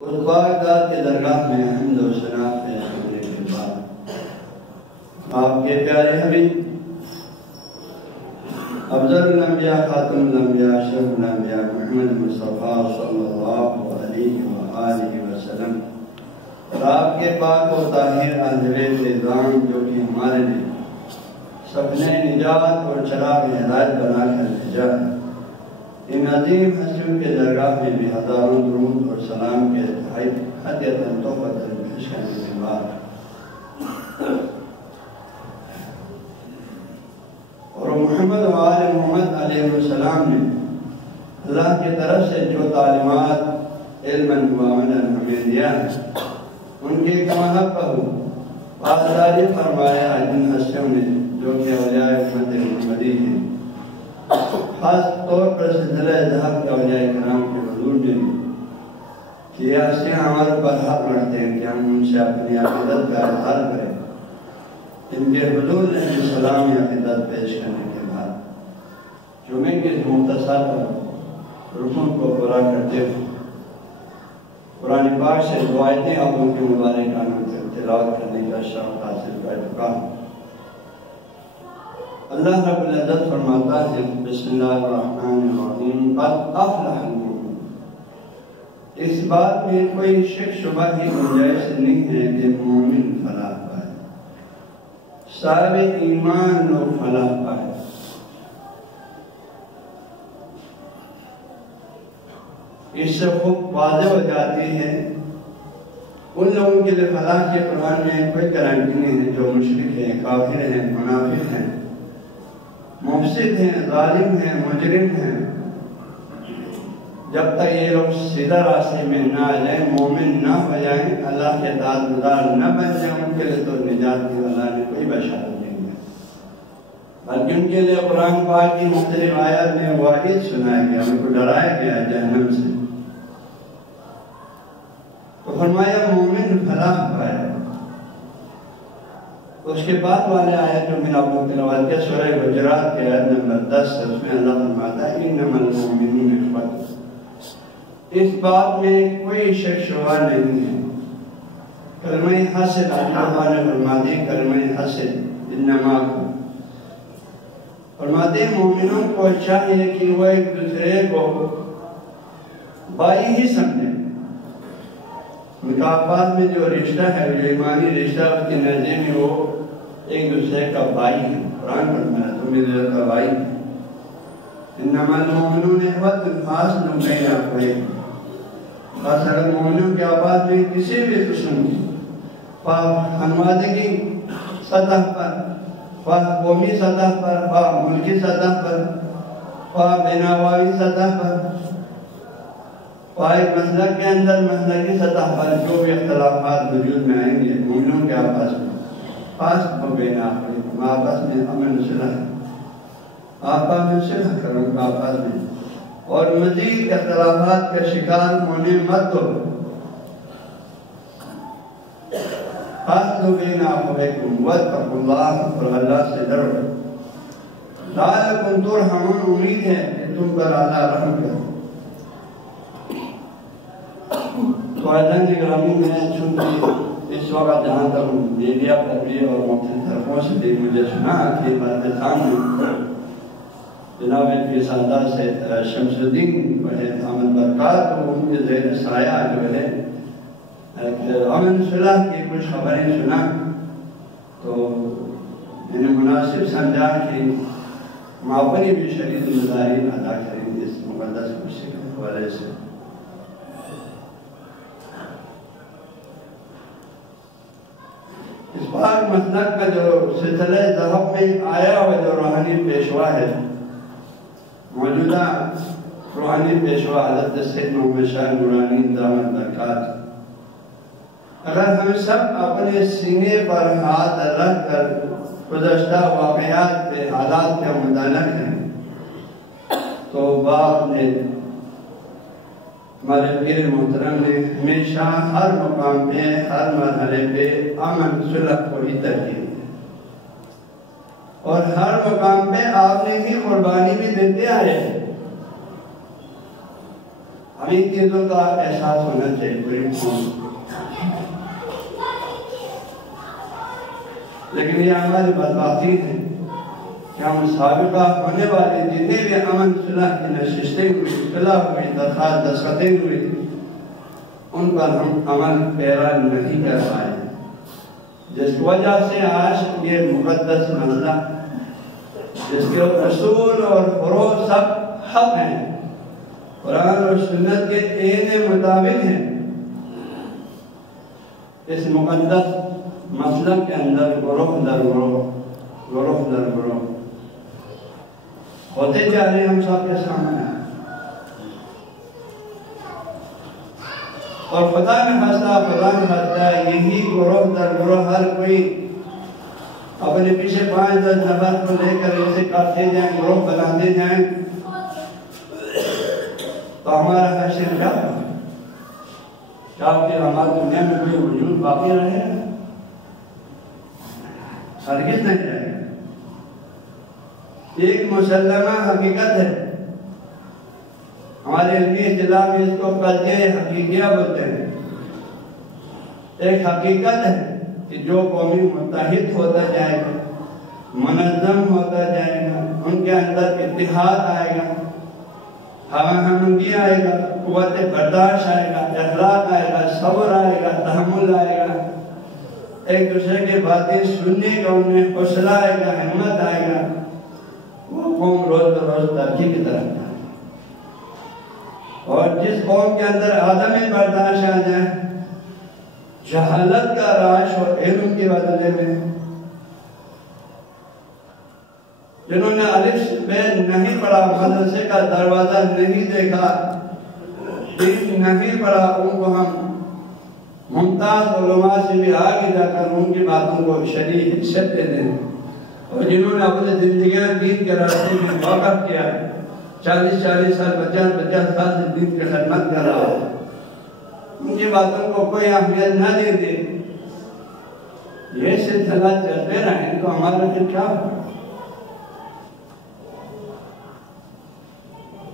اس باغداد کے درگاہ میں حمد و ثنا کرنے کے بعد آپ کے پیارے حبیب افضل الانبیاء خاتم الانبیاء اشرف الانبیاء محمد مصطفیٰ صلی اللہ علیہ وآلہ وسلم اور آپ کے پاک و طاہر اہل بیت نظام جو کہ ہمارے لیے سبنے نجات اور چراغ ہدایت بنا کر بھیجا ہے، ان عظیم ہستیوں کے درگاہ میں بھی ہزاروں درود اور سلام کے ہدیۃ تحفۃ پیش کرنے کے بعد اور محمد و آل محمد علیہ السلام نے اللہ کی طرف سے جو تعلیمات علما و عملا ہمیں دیا ہے، ان کے کمحبہ پاسداری فرمایا جن ہستیوں نے جو کہ اولیاء امت محمدی ہیں، خاص طور پر سلسلہ ذہب کے اولیاء کرام کے حضور نے کہ یہ ہستیاں ہمارے پر حق رکھتے ہیں کہ ہم ان سے اپنی عقیدت کا اظہار کریں۔ ان کے حضور نے سلام عقیدت پیش کرنے کے بعد جمعے کے مختصر رکن کو پورا کرتے ہوئے قرآن پاک سے دو آیتیں آپ ان کے مبارک عنوان سے تلاوت کرنے کا شرف حاصل کر چکا ہوں۔ اللہ رب العزت فرماتا ہے بسم اللہ الرحمن الرحیم قد افلح المؤمنون۔ اس بات میں کوئی شک شبہ ہی گنجائش نہیں ہے کہ مومن فلاح پائے، صاحب ایمان لوگ فلاح پائے۔ اس سے خوب واضح ہو جاتی ہے ان لوگوں کے لیے فلاح کے قرآن میں کوئی گارنٹی نہیں ہے جو مشرک ہیں، کافر ہیں، منافق ہیں، مفسد ہیں، ظالم ہیں، مجرم ہیں۔ جب تک یہ لوگ سیدھا راستے میں نہ آ جائیں، مومن نہ ہو جائیں، اللہ کے اطاعت گزار نہ بن جائیں، ان کے لیے تو نجات کی اللہ نے کوئی بشارت نہیں ہے، بلکہ ان کے لیے قرآن پاک کی مختلف آیات میں وعید سنایا گیا، ان کو ڈرایا گیا جہنم سے۔ تو فرمایا مومن فلاح پائے۔ اس کے بعد والے آیت جو میں نے آپ کو تلاوت کیا سورہ حجرات کے آیت نمبر 10 ہے، اس میں اللہ فرماتا ہے انما المؤمنون اخوۃ۔ اس بات میں کوئی شک شبہ نہیں ہے۔ کلمہ حسد اللہ نے فرما دی، کلمہ حسد انما کو فرماتے ہیں مومنوں کو چاہیے کہ وہ ایک دوسرے کو بھائی ہی سمجھیں۔ ان کا آپس میں جو رشتہ ہے، جو ایمانی رشتہ، اس کے نظر میں وہ ایک دوسرے کا بھائی ہے۔ قرآن فرمایا تم میرے کا بھائی ہے۔ انما المؤمنون اخوۃ فاصلحوا بین اخویکم۔ خاص اگر مومنوں کے آپس میں کسی بھی قسم کی خانوادگی سطح پر، قومی سطح پر، ملکی سطح پر، بیناوائی سطح پر، ایک مسلک کے اندر مسلکی سطح پر جو بھی اختلافات وجود میں آئیں گے، مومنوں کے آپس میں فاصلحوا بین اخویکم، آپس میں امن صلح، آپس میں صلح کرو آپس میں، اور مزید اختلافات کا شکار ہونے مت دو۔ فاصلحوا بین اخویکم واتقوا اللہ، اور اللہ سے ڈرو، لعلکم ترحمون، امید ہے کہ تم پر اللہ رحم کرے۔ تو عزیزان گرامی، میں چونکہ اس وقت جہاں تک میڈیا پر بھی اور مختلف طرفوں سے بھی مجھے سنا کہ پاکستان میں جناب کے سردار سے شمس الدین وحید احمد برکات، ان کے زیر سایہ جو ہے امن صلح کی کچھ خبریں سنا، تو میں نے مناسب سمجھا کہ ہم اپنی بھی شریعت مظاہرین ادا کریں گے اس مقدس خوشی کے حوالے سے۔ اس پاک مسلک کا جو سلسلہ ذہب میں آیا ہوا جو روحانی پیشوا ہے، موجودہ روحانی پیشوا حضرت سید محمد شاہ نورانی دامت برکات، اگر ہم سب اپنے سینے پر ہاتھ رکھ کر گزشتہ واقعات کے حالات کا مطالعہ کریں تو باپ نے، ہمارے پیر محترم نے ہمیشہ ہر مقام پہ، ہر مرحلے پہ امن صلح کو ہی ترجیح دی، اور ہر مقام پہ آپ نے ہی قربانی بھی دیتے آئے۔ ہمیں چیزوں کا احساس ہونا چاہیے پوری قوم. لیکن یہ ہماری بدبختی ہے کہ ہم سابقہ ہونے والے جتنے بھی امن صلح کی نشستیں ہوئی، اختلاف ہوئی، درخواست دستخطیں ہوئی، ان پر ہم عمل پیرا نہیں کر پائے، جس کی وجہ سے آج یہ مقدس مسئلہ جس کے اصول اور فروع سب حق ہیں، قرآن اور سنت کے عین مطابق ہیں، اس مقدس مسئلہ کے اندر گروہ در گروہ ہوتے جا رہے ہم سب کے سامنے. اور خدا میں ہنستا ہے یہی گروہ در گروہ ہر کوئی اپنے پیچھے 5-10 نفر کو لے کر اسے کرتے جائیں، گروہ بناتے جائیں، تو ہمارا حشر کیا ہوگا؟ کیا کہ ہماری دنیا میں کوئی وجود باقی رہے گا؟ ہرگز نہیں رہے گا. ایک مسلمہ حقیقت ہے، ہمارے علمی اصطلاح میں اس کو قضیہ حقیقیہ بولتے ہیں. ایک حقیقت ہے کہ جو قومی متحد ہوتا جائے گا، منظم ہوتا جائے گا، ان کے اندر اتحاد آئے گا، ہم آہنگی آئے گا، قوت برداشت آئے گا، اخلاق آئے گا، صبر آئے گا، تحمل آئے گا، ایک دوسرے کی باتیں سننے کا ان میں حوصلہ آئے گا، ہمت آئے گا، وہ قوم روز بروز ترقی کی طرف جائے. اور جس قوم کے اندر عدم برداشت آ جائے، جہالت کا راش اور علم کے بدلے میں، جنہوں نے الف بے نہیں پڑھا، مدرسے کا دروازہ نہیں دیکھا، دین نہیں پڑھا، ان کو ہم ممتاز علماء سے بھی آگے جا کر ان کی باتوں کو شدید حیثیت دے دیں. اور جنہوں نے اپنے زندگیاں دین کے راستے میں وقف کیا، 40 سال 50 سال سے دین کی خدمت کر رہا ہے، ان کی باتوں کو کوئی اہمیت نہ دے دے، یہ سلسلہ چلتے رہیں تو ہمارا پھر کیا ہوگا؟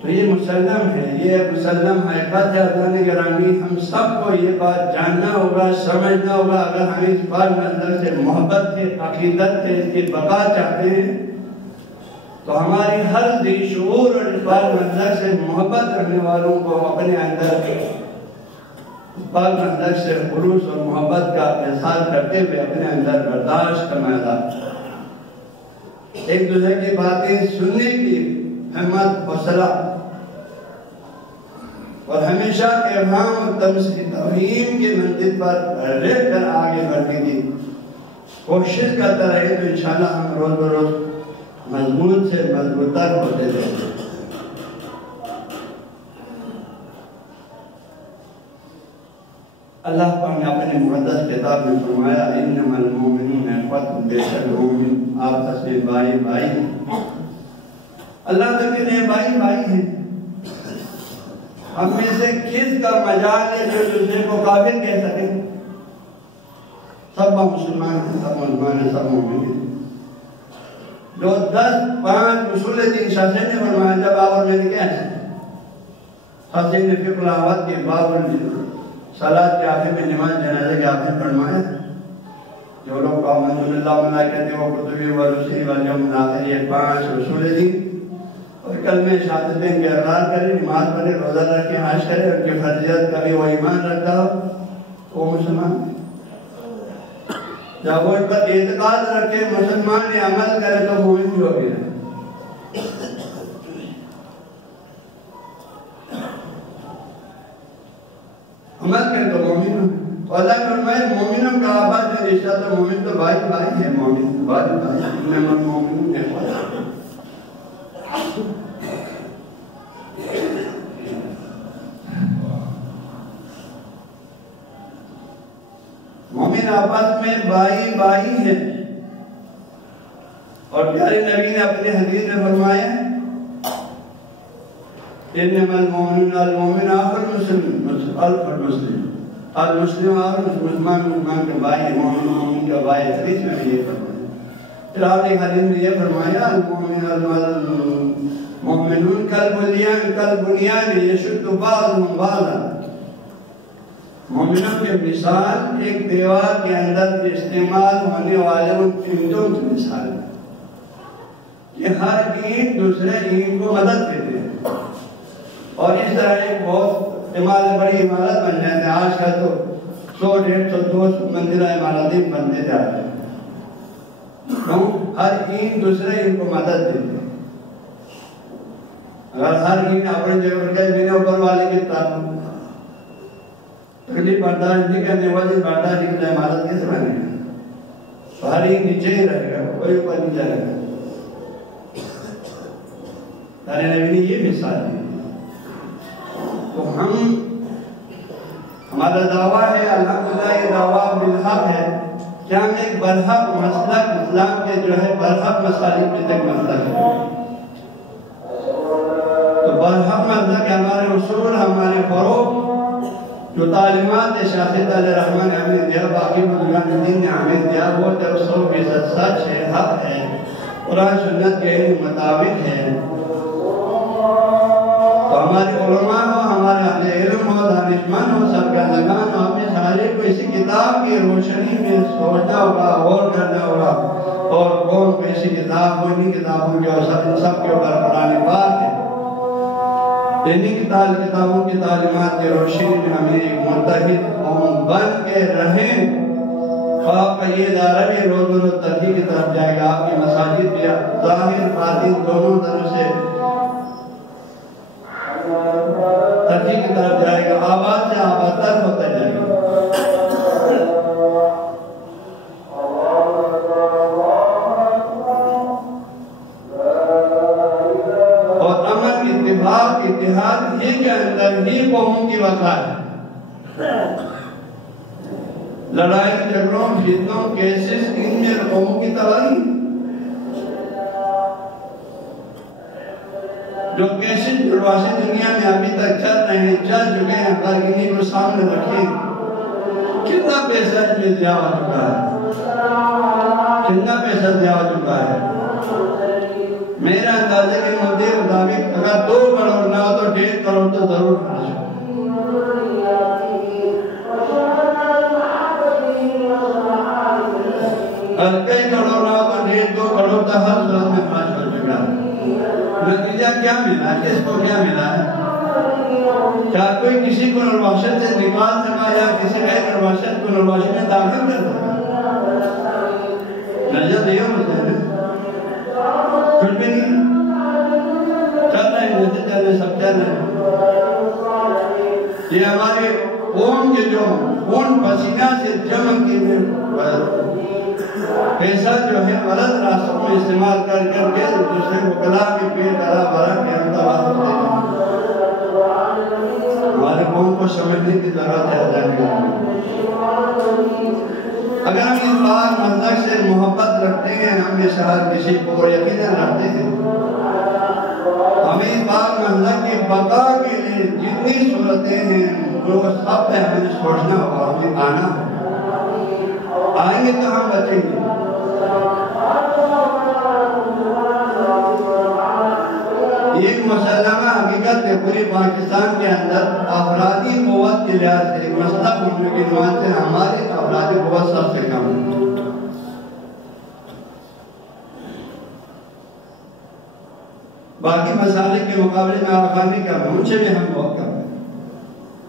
تو یہ مسلم ہے، یہ مسلم حقیقت ہے. اللہ گرامی ہم سب کو یہ بات جاننا ہوگا، سمجھنا ہوگا. اگر ہم اس بات میں اندر سے محبت کے، عقیدت کے، اس کی بقا چاہتے ہیں تو ہماری ہر ذی شعور اور اس بات میں اندر سے محبت کرنے والوں کو اپنے اندر اس بات میں اندر سے خلوص اور محبت کا اظہار کرتے ہوئے اپنے اندر برداشت کا میدان، ایک دوسرے کی باتیں سننے کی ہمت، حوصلہ، اور ہمیشہ افہام اور تفہیم کی منزل پر رہ کر آگے بڑھنے کی کوشش کرتا رہے تو انشاءاللہ ہم روز بروز مضبوط سے مضبوطر ہوتے رہیں گے. اللہ پاک نے اپنے مقدس کتاب میں فرمایا انما المؤمنون اخوة، بے شک مومن آپس میں بھائی بھائی ہیں. اللہ تو کہتے ہیں بھائی بھائی ہیں. ہم میں سے کس کا مجال ہے جو دوسرے کو کافر کہہ سکے؟ سب مسلمان ہیں، سب مسلمان ہیں، سب مومن ہیں. جو 10-5 اصول دین شاہ نے فرمایا جب آپ اور میں نے کیا ہے حسین فقہ الاحوال کے باب صلاۃ کے آخر میں نماز جنازے کے آخر فرمایا جو لوگ قومن اللہ ملائکہ و کتبی و رسلی والیوم الاخر، یہ 5 اصول دین اور کلمہ شہادتین کے اقرار کرے، نماز پڑھے، روزہ رکھے، حج کرے، ان کی فرضیت کا بھی وہ ایمان رکھتا ہو وہ مسلمان ہے. جب وہ ان پر اعتقاد رکھے، مسلمان نے عمل کرے تو مومن بھی ہو گیا. عمل کرے تو مومن ہو. اللہ فرمائے مومنوں کا آباد میں رشتہ تو مومن تو بھائی بھائی ہے، مومن بھائی بھائی انما المؤمنون اخوة. مومن آپس میں بھائی بھائی ہیں. اور پیارے نبی نے اپنے حدیث میں فرمایا انما المؤمنون المؤمن آخر مسلم الفر مسلم، المسلم آخر مسلمان مسلمان کا بھائی ہے، مومن مومن کا بھائی. حدیث میں بھی یہ فرمایا. پھر آپ نے حدیث میں یہ فرمایا المؤمن مومنون کالبنیان یشد بعضهم بعضا، مومنوں کے مثال ایک دیوار کے اندر استعمال ہونے والے ان اینٹوں کی مثال ہے کہ ہر اینٹ دوسرے اینٹ کو مدد دیتے ہیں، اور اس طرح ایک بہت بڑی عمارت بن جاتے ہیں۔ آج کل تو 100 150 200 منزلہ عمارتیں بنتے جا رہے ہیں، ہر اینٹ دوسرے اینٹ کو مدد دیتے ہیں۔ اگر ہر اینٹ اپنے جگہ پر گئے، میں نے اوپر والے کی تکلیف برداشت نہیں کرنے والی برداشت نہیں کرنے عمارت کیسے بنے گا؟ ہر اینٹ نیچے ہی رہے گا، کوئی اوپر نہیں جائے گا۔ تارے نبی نے یہ مثال دی۔ تو ہمارا دعویٰ ہے، الحمدللہ یہ دعویٰ بالحق ہے کہ ہم ایک برحق مسلک اسلام کے جو ہے برحق مسالک میں تک مسلک ہے۔ تو برحق مسلک ہمارے اصول، ہمارے فروغ، جو تعلیمات شاہد علیہ الرحمن نے ہمیں دیا، باقی بزرگان دین نے ہمیں دیا، وہ 100% سچ ہے، حق ہے، قرآن سنت کے مطابق ہے۔ تو ہمارے علماء ہو، ہمارے اہل علم ہو، دانشمند ہو، سرگردگان ہو، ہمیں سارے کو اسی کتاب کی روشنی میں سوچنا ہوگا، غور کرنا ہوگا، اور کون کو اسی کتاب کو انہی کتابوں کے اور سب کے اوپر قرآن پاک ہے، انہی کتابوں کی تعلیمات کی روشنی میں ہمیں ایک متحد قوم بن کے رہیں۔ آپ کا یہ ادارہ بھی روز روز ترقی کی طرف جائے گا، آپ کی مساجد بھی ظاہر باطن دونوں طرف سے ترقی کی طرف جائے گا، آباد سے آباد تر ہوتا جائے گا۔ اور امن، اتفاق، اتحاد ہی کے اندر ہی قوموں کی وقع ہے۔ لڑائی جھگڑوں، فتنوں، کیسز، ان میں قوموں کی تباہی۔ جو کیسز پرواسی دنیا میں ابھی تک چل رہے ہیں، چل چکے ہیں، پر انہیں کو سامنے رکھیں، کتنا پیسہ اس میں ضیاع ہو چکا ہے، کتنا پیسہ ضیاع ہو چکا ہے۔ میرا اندازے کے مطابق اگر 2 کروڑ نہ ہو تو 1.5 کروڑ تو ضرور خرچ ہو۔ اگر کئی کروڑ نہ ہو تو 1.5-2 کروڑ تو ہر صورت میں خرچ ہو چکا ہے۔ نتیجہ کیا ملا ہے؟ کس کو کیا ملا ہے؟ کیا کوئی کسی کو نرواشت سے نکال سکا یا کسی غیر نرواشت کو نرواشت میں داخل کر سکا؟ نتیجہ دیا مجھے ہے، کچھ بھی نہیں چل رہے ہیں، جیسے چل رہے سب چل رہے ہیں۔ یہ ہمارے قوم کے جو خون پسینہ سے جمع کی پیسہ جو ہے غلط راستوں میں استعمال کر کے دوسرے وکلا کے پیٹ ڈالا بھرا کے امداد ہوتے ہیں۔ ہمارے قوم کو سمجھنے کی ضرورت ہے آزادی۔ اگر ہم اس بات مسلک سے محبت رکھتے ہیں، ہم میں سے ہر کسی کو یقیناً رکھتے ہیں، ہمیں اس بات مسلک کی بقا کے لیے جتنی صورتیں ہیں وہ سب پہ ہمیں سوچنا ہوگا، ہمیں آنا ہوگا۔ آئیں گے تو ہم بچیں گے۔ ایک مسلمہ حقیقت ہے، پوری پاکستان کے اندر افرادی قوت کے لحاظ سے ایک مسئلہ ہونے کے عنوان سے ہماری افرادی قوت سب سے کم ہے۔ باقی مسالے کے مقابلے میں آخانی کم ہے، ان سے بھی ہم بہت کم ہیں،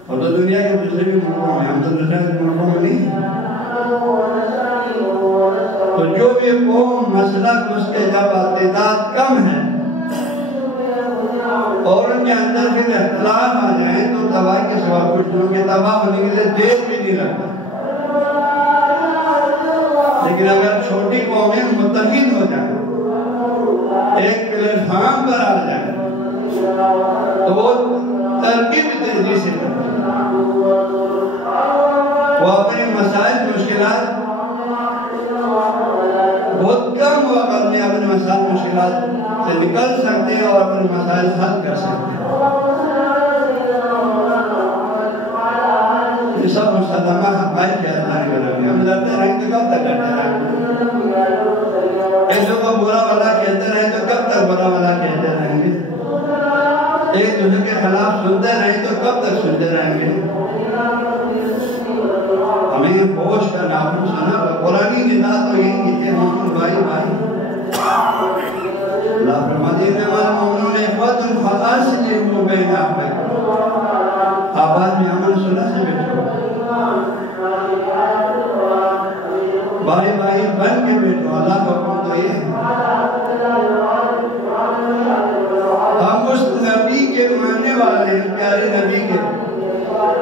اور تو دنیا کے دوسرے بھی ملکوں میں، ہم تو دوسرے ملکوں میں نہیں ہیں۔ تو جو بھی قوم مسلک اس کے جب تعداد کم ہے اور ان کے اندر پھر اختلاف آ جائیں تو تباہی کے سوا کچھ لوگوں کے تباہ ہونے کے لیے دیر بھی نہیں لگتا۔ لیکن اگر چھوٹی قومیں متحد ہو جائیں، ایک پلیٹ فارم پر آ جائیں تو وہ ترقی بھی تیزی سے کرتے ہیں، وہ اپنے مسائل مشکلات بہت کم وقت میں اپنے مسائل مشکلات سے نکل سکتے ہیں اور اپنے مسائل حل کر سکتے ہیں۔ یہ سب مسلمہ حقائق کے اظہار کر رہے ہیں۔ ہم لڑتے رہیں تو کب تک لڑتے رہیں گے؟ ایسے کو برا والا کہتے رہیں تو کب تک برا والا کہتے رہیں گے؟ ایک دوسرے کے خلاف سنتے رہیں تو کب تک سنتے رہیں گے؟ ہمیں ہوش کا نافذ سنا قرآنی ندا تو یہی کہ ہم بھائی اللہ فرماتے ہیں المؤمنون اخوة فاصلحوا بین اخویکم. آواز میں امن سنا سے بیٹھو، بھائی بن کے بیٹھو. اللہ کا حکم تو یہ ہے. ہم اس نبی کے ماننے والے ہیں، پیارے نبی کے،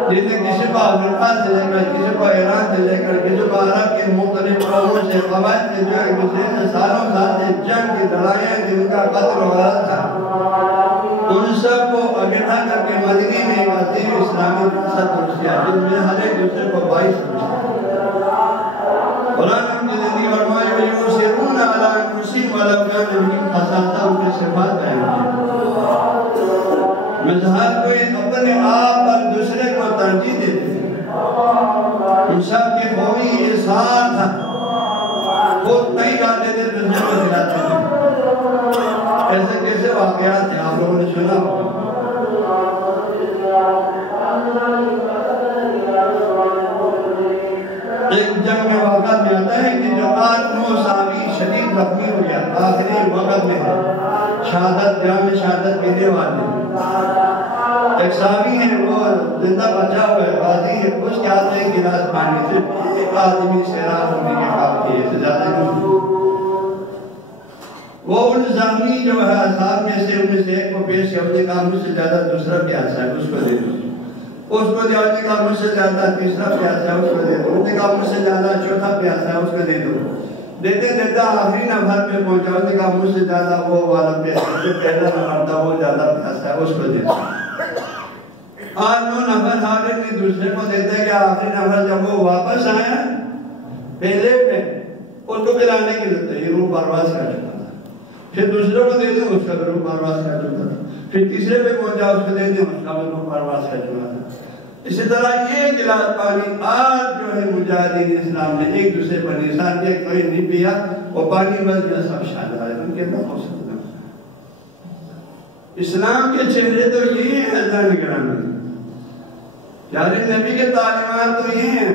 جن نے کسی کو افریقہ سے لے کر، کسی کو ایران سے لے کر، کسی کو عرب کے مختلف قوموں سے، قبائل سے جو ایک دوسرے سے سالوں سال سے جنگ کی لڑائیاں جن کا قتل وغیرہ تھا، ان سب کو اکٹھا کر کے مدینہ میں ایک عظیم اسلامی ریاست ترسیا جن میں ہر ایک دوسرے کو 22 قرآن کی زندگی فرمائی وَيُؤْثِرُونَ عَلَىٰ أَنفُسِهِمْ وَلَوْ كَانَ بِهِمْ خَصَاصَةٌ. ان کے صفات بیان کی مظہر کوئی اپنے آپ پر دوسرے کو ترجیح دیتے ہیں. ان سب کی خوبی احسان تھا، خود نہیں ڈالتے تھے دوسرے کو دلاتے تھے. ایسے کیسے واقعات ہیں آپ لوگوں نے سنا ہوگا. ایک جنگ میں واقعات میں آتا ہے کہ جو 8-9 صحابی شدید زخمی ہو گیا، آخری وقت میں شہادت جام شہادت پینے والے. ایک صحابی ہے وہ زندہ بچا ہوا ہے، غازی ہے، اس کے ہاتھ میں ایک گلاس پانی سے ایک آدمی سیراب ہونے کے کافی ہے، اس سے زیادہ نہیں. وہ ان زخمی جو ہے اصحاب میں سے ان میں سے ایک کو پیش کیا، انہوں نے کہا مجھ سے زیادہ دوسرا پیاسا ہے، اس کو دے دو. اس کو دیا، انہوں نے کہا مجھ سے زیادہ تیسرا پیاسا ہے، اس کو دے دو. انہوں نے کہا مجھ سے زیادہ چوتھا پیاسا ہے، اس کو دے دو. دیتے دیتا آخری نفر پہ پہنچا، انہوں نے کہا مجھ سے زیادہ وہ والا پیاسا، جو پہلا نفر تھا وہ زیادہ پیاسا ہے، اس کو دے دو. 8-9 نفر ہر ایک نے دوسرے کو دیتے کہ آخری نفر جب وہ واپس آیا پہلے پہ اس کو پلانے کے لیے یہ روح پرواز کر چکا تھا. پھر دوسرے کو دے دیں، اس کا بھی روح پرواز کر چکا تھا. پھر تیسرے پہ پہنچا، اس کو دے دیں، اس کا بھی روح پرواز کر چکا تھا. اسی طرح یہ گلاس پانی آج جو ہے مجاہدین اسلام نے ایک دوسرے پر نثار کیا، کوئی نہیں پیا، وہ پانی بس گیا، سب شاہدہ ہے. ان کے اندر ہو سکتا اسلام کے چہرے تو یہ ہیں. اللہ نگرانی پیارے نبی کے تعلیمات تو یہ ہیں.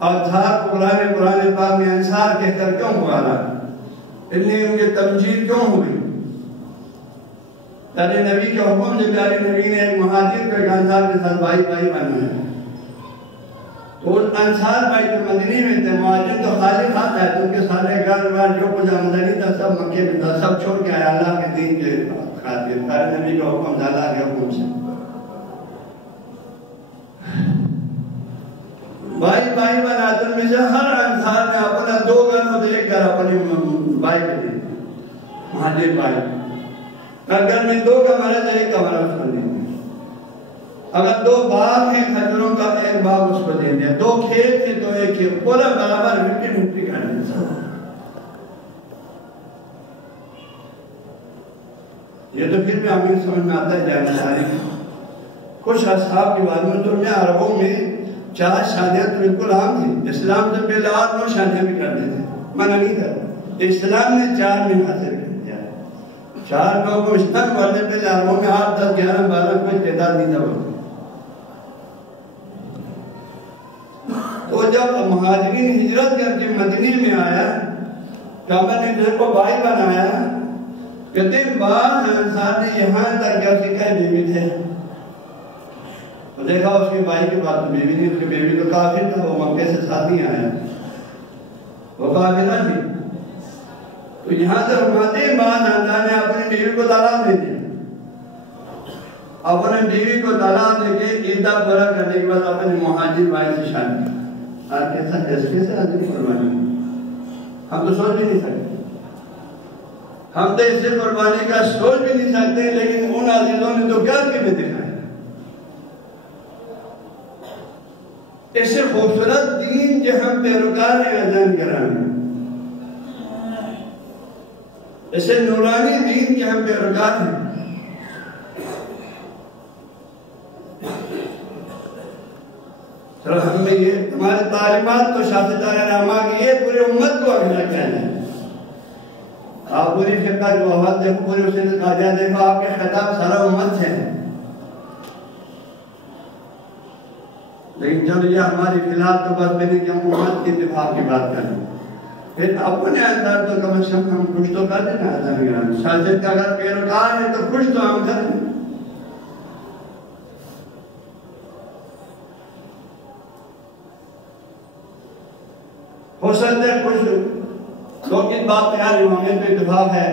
انصار کو قرآن پاک میں انصار کہہ کر کیوں پکارا؟ اتنی ان کی تمجید کیوں ہوئی؟ پیارے نبی کے حکم سے پیارے نبی نے ایک مہاجر کو ایک انصار کے ساتھ بھائی بنایا. تو انصار بھائی جو مدینہ میں تھے، مہاجر تو خالی خاص ہے، تو ان کے سارے گھر بار جو کچھ آمدنی تھا سب مکے میں تھا، سب چھوڑ کے آیا اللہ کے دین کے خاطر. پیارے نبی کا حکم اللہ کے حکم سے بھائی بناتے میں سے ہر انصار نے اپنا 2 گھر میں ایک گھر اپنے بھائی کے دے مہاجر بھائی. اگر میں 2 کمرہ ہے تو 1 کمرہ اس کو دے دیا. اگر 2 باغ ہیں کھجوروں کا، 1 باغ اس کو دے دیا. 2 کھیت تھے تو 1 کھیت، پورا برابر 50-50 کر دیا. یہ تو پھر بھی ہمیں سمجھ میں آتا ہے جانے ساری کچھ اصحاب کی بات میں. تو میں عربوں میں 4 شادیاں تو بالکل عام تھی. اسلام سے پہلے 8-9 شادیاں بھی کر دیتے، منع نہیں کرتا. اسلام نے 4 میں حاصل کر دیا. 4 لوگوں کو اسلام بڑھنے پہلے عربوں میں 8, 10, 11, 12 کوئی تعداد نہیں تھا ہوتی. تو جب مہاجرین ہجرت کر کے مدینہ میں آیا، کعبہ نے دوسرے کو بھائی بنایا. کہتے ہیں بعض انصار نے یہاں تک کیا سکھا بیوی تھے. دیکھا اس کے بھائی کے بعد تو بیوی نہیں، اس کی بیوی تو کافر تھا، وہ مکے سے ساتھ نہیں آیا، وہ کافرہ تھی. تو یہاں سے فرماتے ہیں بعض انصار نے اپنی بیوی کو طلاق دے دیا. اپنے بیوی کو طلاق دے کے عدہ پورا کرنے کے بعد اپنے مہاجر بھائی سے شادی کی. آج کیسے آدمی قربانی؟ ہم تو سوچ بھی نہیں سکتے. ہم تو اس سے قربانی کا سوچ بھی نہیں سکتے، لیکن ان عزیزوں نے تو کر کے بھی دکھایا. ایسے خوبصورت دین کے ہم پیروکار ہیں اذان گرامی، ایسے نورانی دین کے ہم پیروکار ہیں. چلو ہم میں یہ تمہاری تعلیمات تو شافتہ رہنما کی یہ پورے امت کو اگلا کہنا ہے. آپ پوری فقہ کی وفات دیکھو، پوری اس نے کہا جائے دیکھو آپ کے خطاب سارا امت ہے. لیکن جب یہ ہماری فی الحال تو بس میں نے کہ ہم امت کی دفاع کی بات کریں، پھر اپنے اندر تو کم از کم ہم خوش تو کر دینا. سیاست کا اگر پیروکار ہے تو خوش تو ہم کریں. ہو سکتا ہے کچھ لوگ اس بات میں یار امامیت پہ اتفاق ہے،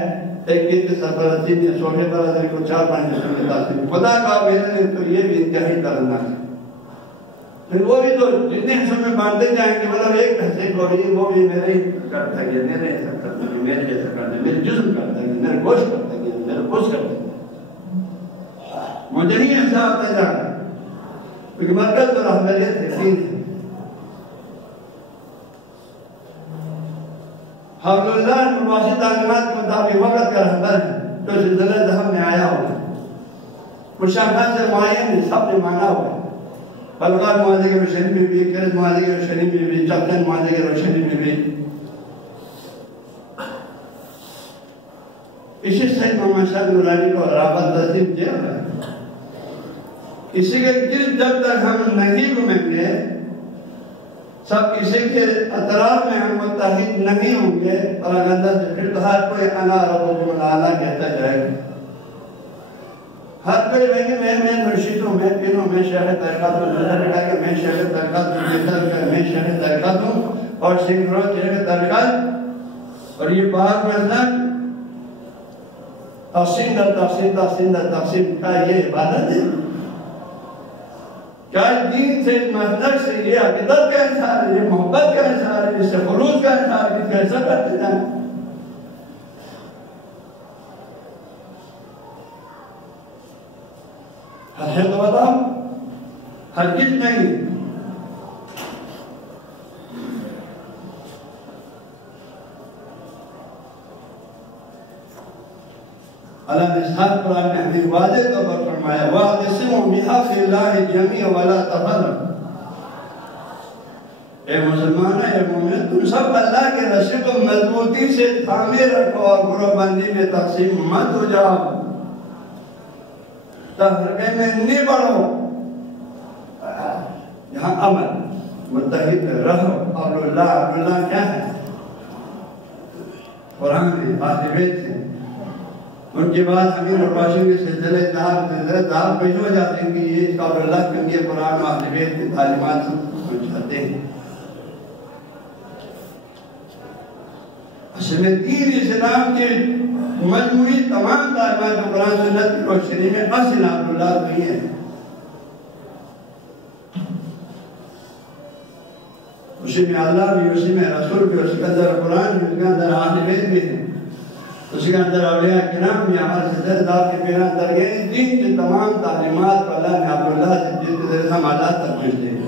ایک گیت کے سرپرستی میں سوکھے پر ادھر کو 4-5 جسم کے تاثیر خدا کا میرے لیے تو یہ بھی انتہائی کرنا ہے. پھر وہ بھی تو جتنے حصوں میں بانٹتے جائیں گے مطلب ایک حصے کو بھی وہ بھی میرے ہی کرتا ہے، میرے ایسا کرتا ہے، میرے جیسا کرتا ہے، میرے جسم کرتا ہے، میرے گوشت کرتا ہے، میرے گوشت کرتا ہے. مجھے ہی ایسا ہوتا جا رہا ہے کیونکہ مرکز تو رہبریت ہے، دین ہے. حول اللہ نواسی تعلیمات کے مطابق وقت کا رہبر ہے جو زلزلہ ذہب میں آیا ہوا ہے. مشابہ سے معین ہے، سب نے مانا ہوا ہے. بلغار معاہدے کی روشنی میں بھی، کرز معاہدے کی روشنی میں بھی، چپلن معاہدے کی روشنی میں بھی. اسی سید محمد شاہ نورانی کو رابط تصدیق دیا ہوا ہے. اسی کے گرد جب تک ہم نہیں گھومیں گے، سب کسی کے اطراف میں ہم متحد نہیں ہوں گے، اور اندر سے پھر تو ہر کوئی انا ربکم الاعلی کہتا جائے گا. ہر کوئی بھائی میں مرشد ہوں، میں پیر ہوں، میں شیخ طریقت ہوں، میں شیخ طریقت ہوں، میں شیخ طریقت ہوں، اور سنگھرو شیخ طریقت. اور یہ بات مطلب تقسیم در تقسیم تقسیم در تقسیم کا یہ عبادت ہے. کیا دین سے مطلب سے یہ عقیدت کا انحصار ہے، یہ محبت کا انحصار ہے، اس سے خلوص کا انحصار ہے، کیسا کرتے ہیں؟ ہے تو بتاؤ. ہرگز نہیں. اللہ نے ساتھ قرآن میں ہمیں واضح طور پر فرمایا وَاعْتَصِمُوا بِحَبْلِ اللَّهِ جَمِيعًا وَلَا تَفَرَّقُوا. اے مسلمان، اے مومن، تم سب اللہ کے رسے کو مضبوطی سے تھامے رکھو اور گروہ بندی میں تقسیم مت ہو جاؤ، تفرقے میں نہیں بڑھو. یہاں امر متحد رہو. اللہ کیا ہے؟ قرآن میں اہل بیت سے. ان کے بعد امیر الراشد کے سلسلے دار پہ ہو جاتے ہیں کہ یہ قول اللہ کیونکہ قرآن و اہل بیت کی تعلیمات سمجھاتے ہیں. اصل میں دین اسلام کے مجموعی تمام تعلیمات جو قرآن سنت کی روشنی میں اصل عبداللہ نہیں ہے. اسی میں اللہ بھی، اسی میں رسول بھی، اسی کے اندر قرآن بھی، اس کے اندر اہل بیت بھی ہے، اسی کے اندر اولیاء کرام بھی. ہمارے سلسلہ کے پیرا اندر گئے دین کی تمام تعلیمات کو اللہ نے عبداللہ سے جس کے ذریعے سماجات تک پہنچتے ہیں.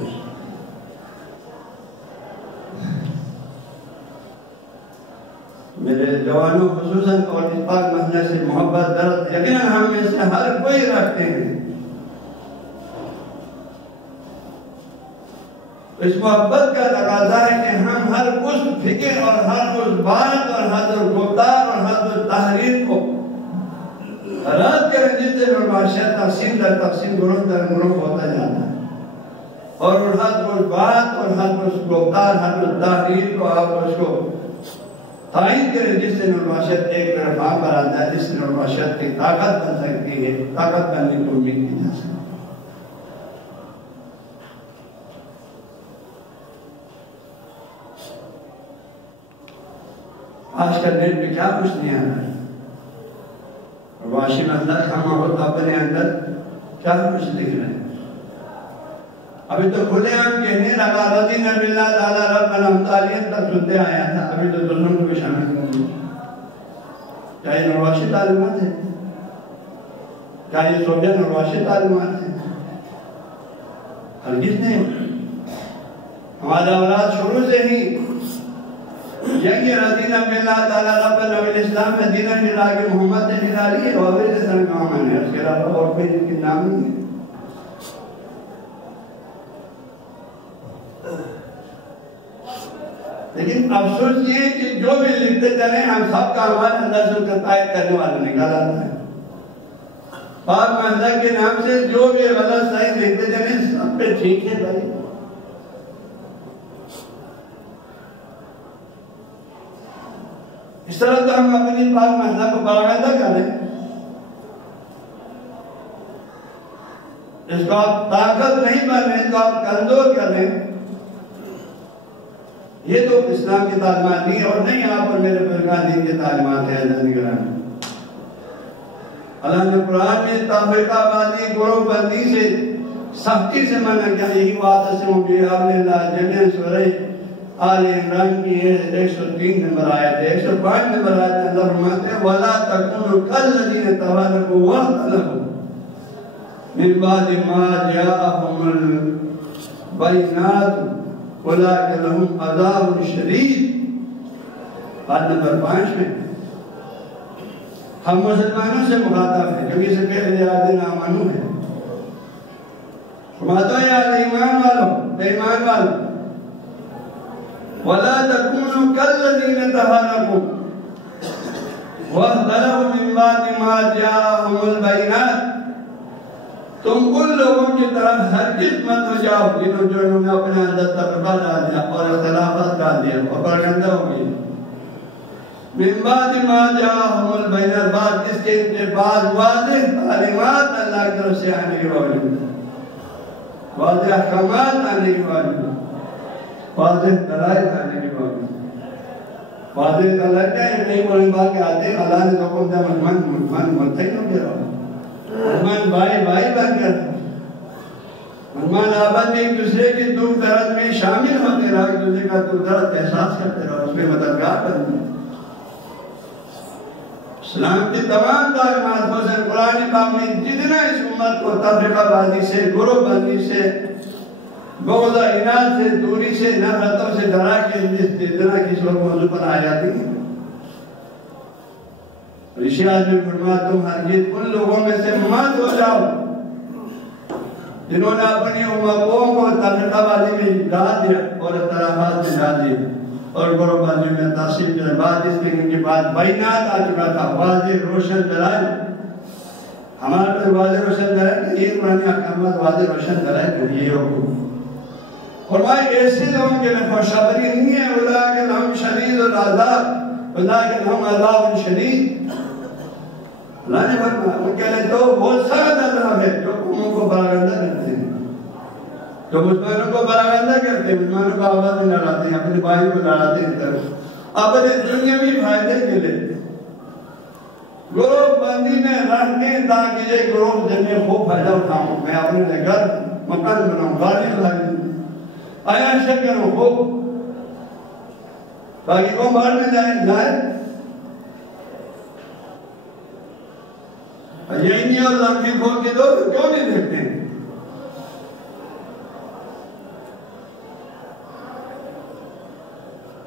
میرے جوانوں خصوصاً اور اس پاک مہینہ سے محبت درد یقیناً ہم میں سے ہر کوئی رکھتے ہیں. اس محبت کا تقاضا ہے کہ ہم ہر اس فکر اور ہر اس بات اور ہر اس گفتار اور ہر اس تحریر کو رد کریں جس سے معاشرت تقسیم در تقسیم، گروہ در گروہ ہوتا جاتا ہے. اور ہر اس بات اور ہر اس گفتار، ہر اس تحریر کو آپ اس کو تعین کریں جس سے معاشرت ایک رفاق پر آتا ہے، جس سے معاشرت کی طاقت بن سکتی ہے، طاقت بننے کی امید کی جا سکتی ہے. آج کل نیٹ پہ کیا کچھ نہیں آ رہا ہے. واشنگ اندر ہم اپنے اندر کیا کچھ لکھ رہے ہیں. ابھی تو کھلے عام کہنے لگا رضینا باللہ تعالی ربنا تعلیم تک سنتے آیا تھا. ابھی تو دونوں کو بھی شامل کریں. کیا یہ نرواشی تعلیمات ہے؟ کیا یہ سوچا نرواشی تعلیمات ہے؟ ہرگز نہیں. ہمارا اولاد شروع سے ہی یعنی رضینا باللہ تعالی ربنا والاسلام میں دینہ ملا کے محمد نے ملا لی ہے. وابر جیسا کام ہے، اس کے علاوہ اور کوئی ان کے نام نہیں ہے. لیکن افسوس یہ کہ جو بھی لکھتے چلیں ہم سب کا ہمارے اندر سے اس کا تائید کرنے والا نکال آتا ہے. پاک محضر کے نام سے جو بھی غلط صحیح لکھتے چلیں سب پہ ٹھیک ہے بھائی. اس طرح تو ہم اپنی پاک محضر کو پراغندہ کریں. اس کو آپ طاقت نہیں بنیں، اس کو آپ کمزور کریں. یہ تو اسلام کی تعلیمات نہیں ہے اور نہیں آپ اور میرے فرقان دین کی تعلیمات ہیں. اللہ نے قرآن میں تفرقہ بازی گروہ بندی سے سختی سے منع کیا. یہی واعتصموا بحبل اللہ جميعا سورہ آل عمران کی 103 نمبر آیت ہے. 105 نمبر آیت ہے. اللہ فرماتے ہیں وَلَا تَكُونُوا كَالَّذِينَ تَفَرَّقُوا وَاخْتَلَفُوا مِن بَعْدِ مَا جَاءَهُمُ الْبَيِّنَاتُ أُولَٰئِكَ لَهُمْ عَذَابٌ شَدِيدٌ. آیت نمبر 5 میں ہم مسلمانوں سے مخاطب ہیں کیونکہ سے پہلے آدھے آمنو ہے. فرماتا ہے یا ایمان والو ایمان والو وَلَا تَكُونُوا كَالَّذِينَ تَفَرَّقُوا وَاخْتَلَفُوا مِن بَعْدِ مَا جَاءَهُمُ الْبَيِّنَاتُ. تم ان لوگوں کی طرف ہرگز مت ہو جاؤ جنہوں نے اپنے اندر تفرقہ ڈال دیا اور اختلافات ڈال دیا اور پراگندہ ہو گئی. من بعد ما جاءهم البينات بعد اس کے بعد واضح تعلیمات اللہ کی طرف سے آنے کے باوجود واضح احکامات آنے کے باوجود واضح دلائل آنے کے باوجود واضح دلائل کیا ہے؟ نہیں بولنے بات کہ آتے ہیں اللہ نے حکم دیا مسلمان مرتئی ہو گیا مسلمان بھائی بن گیا تھا. مسلمان آباد میں ایک دوسرے کے دکھ درد میں شامل ہوتے رہا ایک دوسرے کا دکھ درد احساس کرتے رہا اس میں مددگار بنتے. اسلام کی تمام تعلیمات حسن قرآن پاک میں جتنا اس امت کو تفرقہ بازی سے گروہ بندی سے بغض و عناد سے دوری سے نفرتوں سے ڈرا کے جتنا کسی اور موضوع پر آیا تھی. رشی آدمی فرمایا تم ہرگز ان لوگوں میں سے مت ہو جاؤ جنہوں نے اپنی امتوں کو تفرقہ بازی میں ڈال دیا اور اختلافات میں ڈال دیا اور گروہ بازی میں تاثیر کے بعد اس کے ان کے بعد بینات آ چکا تھا واضح روشن دلائل. ہمارے پر واضح روشن دلائل یہ قرآن احکامات واضح روشن دلائل یہ حکم فرمائے ایسے لوگوں کے لیے خوشخبری نہیں ہے اولئک لہم شدید العذاب اولئک لہم عذاب شدید. اللہ نے فرمایا ان کے لیے تو بہت سخت عذاب ہے جو قوموں کو پراگندہ کرتے ہیں جو مسلمانوں کو پراگندہ کرتے ہیں مسلمانوں کو آواز میں لڑاتے ہیں اپنے بھائی کو لڑاتے ہیں اپنے دنیاوی فائدے کے لیے گروہ بندی میں رہنے تاکہ یہ گروہ جن میں خوب فائدہ اٹھاؤں میں اپنے لئے گھر مکان بناؤں گاڑی لائیں آیا شکر ہوں خوب باقی کون باہر میں جائے یہی نہیں اور لمحی کھول کے دو کیوں نہیں دیکھتے ہیں.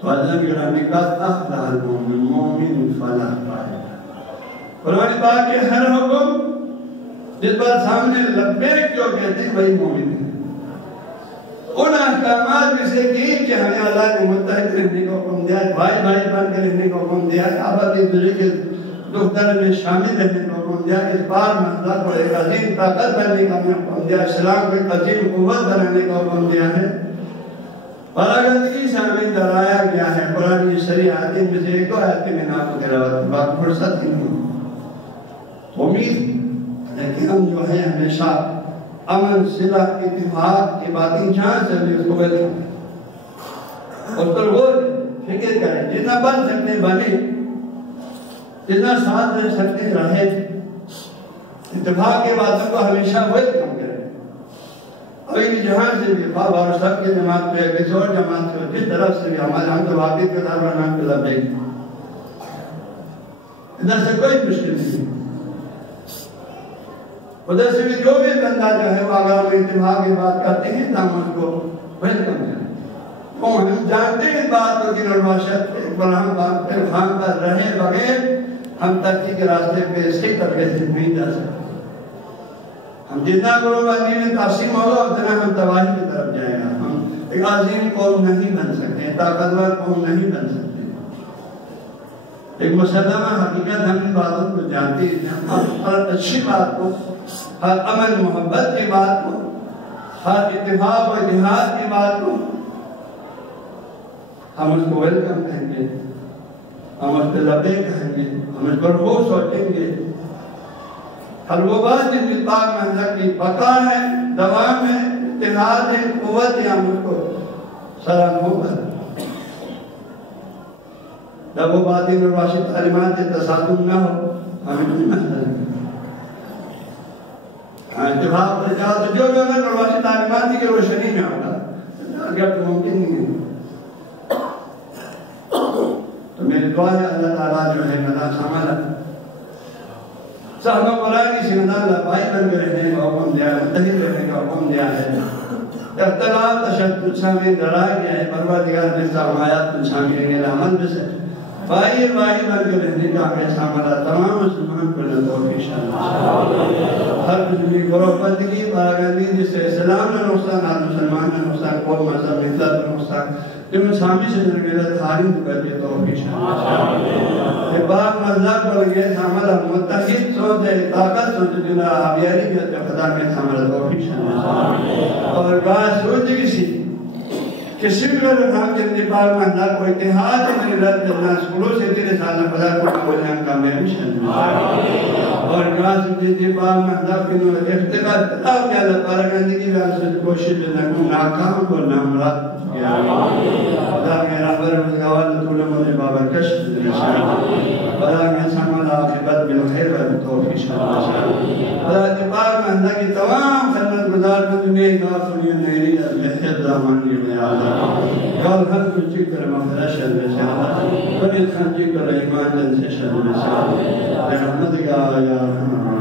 تو اللہ کی گرامی کا اخلاح المومن فلاح پائے قرآن پاک کے ہر حکم جس پر سامنے لبیک جو کہتے ہیں وہی مومن ہے. ان احکامات میں سے کہ ہمیں اللہ نے متحد رہنے کا حکم دیا ہے بھائی بن کے رہنے کا حکم دیا ہے آباد ایک دوسرے کے دکھ درد میں شامل رہنے کا حکم دیا ہے اس بار منظر کو ایک عظیم طاقت بننے کا حکم دیا ہے اسلام کو ایک عظیم قوت بنانے کا حکم دیا ہے. پراگندگی سے ہمیں ڈرایا گیا ہے. قرآن کی صحیح آیتیں میں سے ایک دو آیتیں میں آپ کو تلاوت بات فرصت ہی نہیں امید لیکن ہم جو ہے ہمیشہ امن صلح اتفاق کی باتیں جہاں سے ہمیں اس کو بیٹھیں اس پر غور فکر کریں جتنا بن سکتے بنے جتنا ساتھ رہ سکتے رہے اتفاق کے باتوں کو ہمیشہ ویلکم کریں. ابھی بھی جہاں سے بھی خواب اور سب کے جماعت پہ کسی اور جماعت پہ جس طرف سے بھی ہمارے ہم تو واقعی کے دار نام کے لبیک ادھر سے کوئی مشکل نہیں ادھر سے بھی جو بھی بندہ جو ہے وہ اگر ہم اتفاق کی بات کرتے ہیں تو ہم اس کو ویلکم کریں. ہم جانتے ہیں اس بات کو کہ نرواشت پھر خان پر رہے بغیر ہم ترقی کے راستے پہ صحیح طریقے سے نہیں جا سکتے. ہم جتنا گروہ بندی میں تقسیم ہوگا اتنا ہم تباہی کی طرف جائیں گا. ہم ایک عظیم قوم نہیں بن سکتے، طاقتور قوم نہیں بن سکتے۔ ایک مسلمہ حقیقت ہم ان باتوں کو جانتے ہیں، ہر اچھی بات کو، ہر امن محبت کی بات کو، ہر اتفاق و اتحاد کی بات کو ہم اس کو ویلکم کہیں گے، ہم اس پہ لبے کہیں گے، ہم اس پر خوش سوچیں گے۔ ہر وہ بات جن کی پاک منظر کی بقا ہے، دوام ہے، اتحاد ہے، قوت ہے، ہم اس کو سلام ہوگا۔ جب وہ باطن اور واشی تعلیمات سے تصادم نہ ہو، ہمیں کوئی مسئلہ نہیں۔ اتفاق سے جہاں تو جو اگر نرواشی تعلیمات کی روشنی میں ہوگا اگر تو ممکن نہیں ہے۔ تو میری دعا ہے اللہ تعالیٰ جو ہے مدار سامانا صاحبہ قرآنی سے مدار بھائی بن کے رہنے کا حکم دیا ہے، متحد رہنے کا حکم دیا ہے۔ اختلاف تشدد شامل ڈرایا گیا ہے، پروردگار نے آیات کو شامل کے عمل میں سے بھائی بن کے رہنے کا ہمیں سامنا تمام مسلمان کو توفیق شامل۔ ہر مسلمی گروہ بندگی پاراگندی جس سے اسلام میں نقصان، ہر مسلمان میں نقصان، قوم مذہب ملت میں نقصان، جن سامی سے جنگیلت حارم کر کے توفیق شامل۔ یہ باق مذہب پر یہ سامنا متحد سوچ ہے، طاقت سوچ جنہ آبیاری کے خدا کے سامنا توفیق شامل۔ اور بات سوچ کسی بھی وقت ہم جنگی پاک مہندہ کو اتحاد ہے میری رد جلنا سکولوں سے تیرے سالہ خدا کو نقول ہم کامیابی شامل۔ اور کہاں سے جنگی پاک مہندہ کی نور افتقاد تلاو کیا اللہ پارگندگی کی واسطے کوشش جنہ کو ناکام کو نامرات خدا میں رحمت رمضگوال طول مجھے بابرکش خدا میں سامن آخبت بالخیر و توفیق شامل۔ خدا اتفاق مہندہ کی تمام خدمت گزار کو دنیا دعا سنیو نیری بہت زمانی میں آدھا قال هل تجيك مغفرة شر بني تخنجيك إيمان جنس شر برحمتك يا رحمن